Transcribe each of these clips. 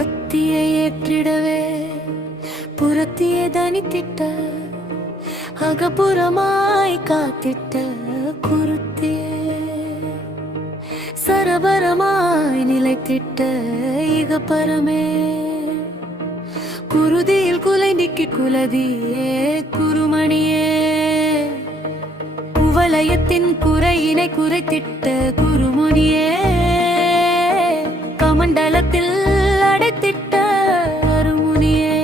அத்தியை ஏற்றிடவே புறத்தியே தனித்திட்ட அகபுறமாய் காத்திட்ட குருத்தியே சரபரமாய் நிலைத்திட்ட இகப்பரமே குருதியில் குலை நிக்கி குலதியே குருமணியே குவலயத்தின் குறையினை குறைத்திட்ட குருமுனியே கமண்டலத்தில் அடைத்திட்ட அருமுனியே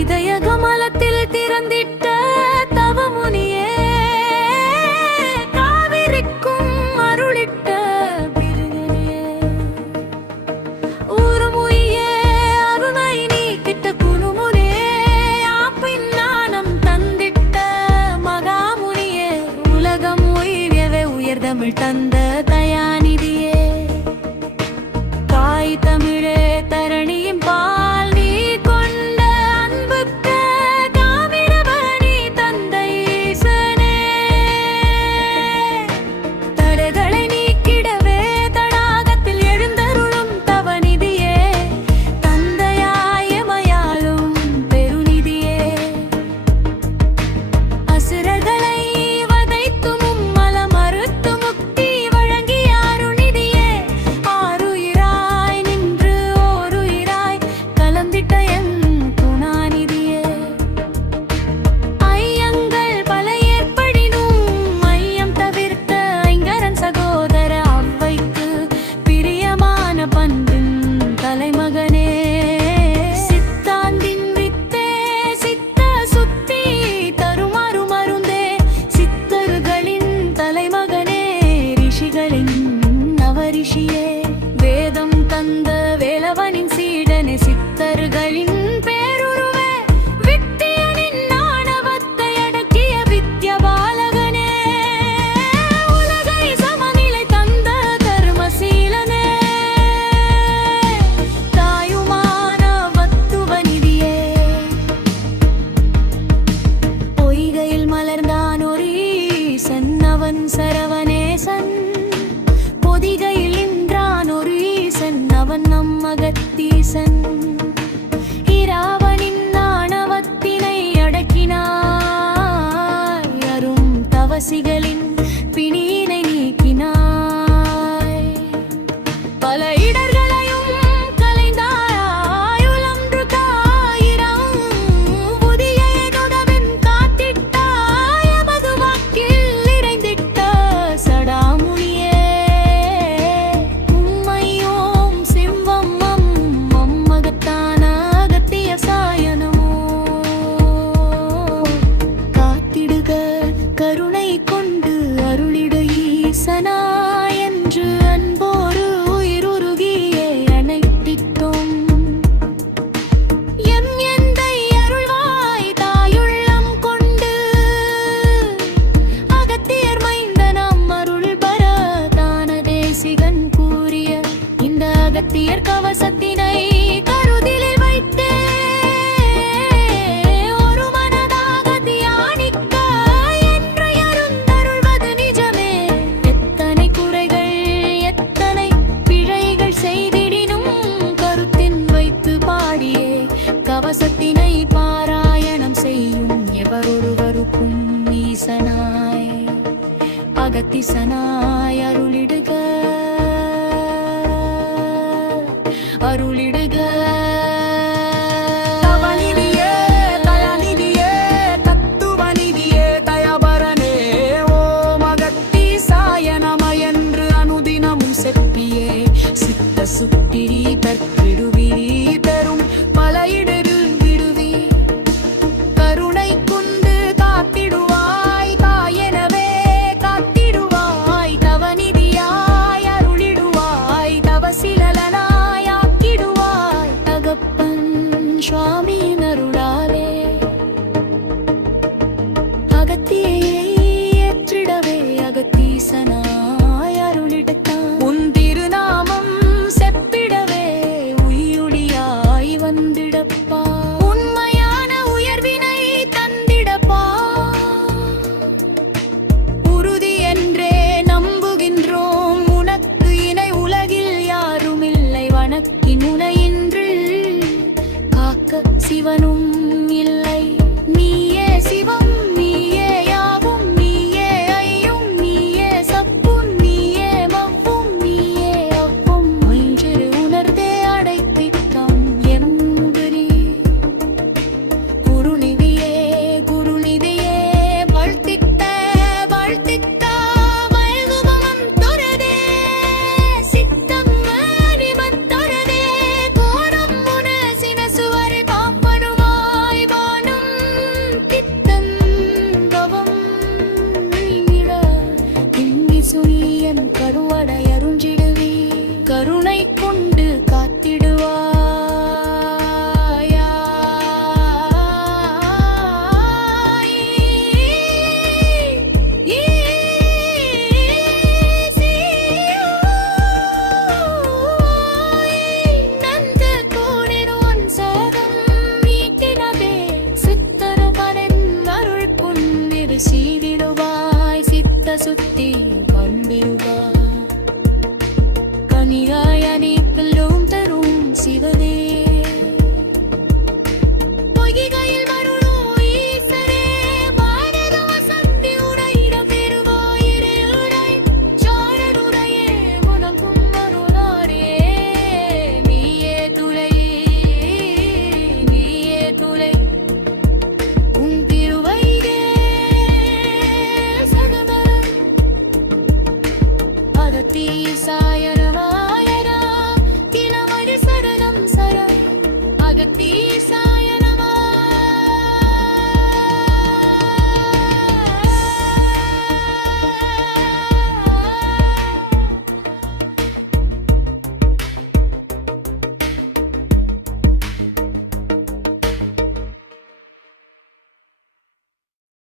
இதய கமலத்தில் திறந்திட்ட தவமுனியே காவிரிக்கும் அருளிட்ட பிருகனே ஊருமுயே அருணை நீக்கிட்ட குருமுனியே ஆப்பின் ஞானம் தந்திட்ட மகாமுனியே உலகம் உயிரவே உயர்தமிழ் தந்த தயாநிதியே தாய் தமிழே தரணியின் பால் நீ கொண்ட அன்புக்கு காவிரவனி தந்தை ஈசனே தடைகளை நீக்கிடவே தடாகத்தில் எழுந்தருளும் தவநிதியே தந்தையாயமையாலும் பெருநிதியே அசுரர்களை வதைத்தும் மலம் மறுத்து முக்தி வழங்கிய அருணிதியே ஆருயிராய் நின்று ஓருயிராய் கலந்திட்ட என் குணாநிதியே ஐயங்கள் பல ஏற்படினும் ஐயம் தவிர்த்த ஐங்கரன் சகோதர அவ்வைக்கு பிரியமான பண்பின் தலைமகனே சித்தாந்தின் வித்தே சித்த சுத்தி தருமாறு மருந்தே சித்தர்களின் தலைமகனே ரிஷிகளின் நவரிஷியே வேதம் தந்த வேலவனின் சீடனே சித்தர்களின் பேருருவே வித்தியனின் ஆணவத்தை அடக்கிய வித்யபாலகனே உலகை சமநிலை தந்த தர்மசீலனே தாயுமான வத்துவநிதியே பொய்கையில் மலர்ந்தான் ஒரு ஈசன் அவன் சரவணேசன் பொதிகையில் நின்றான் ஒரு ஈசன் அவன் நம் அகத்தீசன் இராவனின் ஆணவத்தினை அடக்கினாய் அரும் தவசிகளின் பிணியினை நீக்கினாய் பல இடர்களையும் கலைந்தாய் உழன்று தாயிரம் புதிய ஏகோதவன் காத்திட்டாய் எமது வாக்கில் இறைந்திட்ட சடாமுனியே உம்மையோம் சிவம் அம்மகத்தான அகத்திய சாயனமோ காத்திடுக கருணை கொண்டு அருளிடு ஈசனா என்று அன்போடு உயிருருகியே அணைத்திட்டோம் எம் எந்தை அருள்வாய் தாயுள்ளம் கொண்டு அகத்தியர் மைந்தனம் அருள் பரதான தேசிகன் கூறிய இந்த அகத்தியர் கவசத்தினை கருதிலில் வைத்தே ஒரு மனதாக தியானிக்க என்று அருந்தருள்வது நிஜமே எத்தனை குறைகள் எத்தனை பிழைகள் செய்திடினும் கருத்தின் வைத்து பாடியே கவசத்தினை பாராயணம் செய்யும் எவரொருவருக்கும் ஈசனாய் அகத்திசனாய் அருளிடுக அருளிடுக தவநிதியே தயநிதியே தத்துவநிதியே தயபரனே ஓம் அகத்தீசாய நம என்று அனுதினமும் செப்பியே சித்த சுத்திரி பெற்றிடுவிரி பெரும் பல இடரில் விடுவி கருணை கொண்டு காத்திடுவாய் தாயெனவே காத்திடுவாய் தவநிதியாய் அருளிடுவாய் தவசிலனாய் ஆக்கிடுவாய் தகப்பன் சுவாமியின் அருளாலே அகத்தியை ஏற்றிடவே அகத்தீசனாய் அருளிடத்தான் உன் திருநாமம் செப்பிடவே உயிர் சிவனு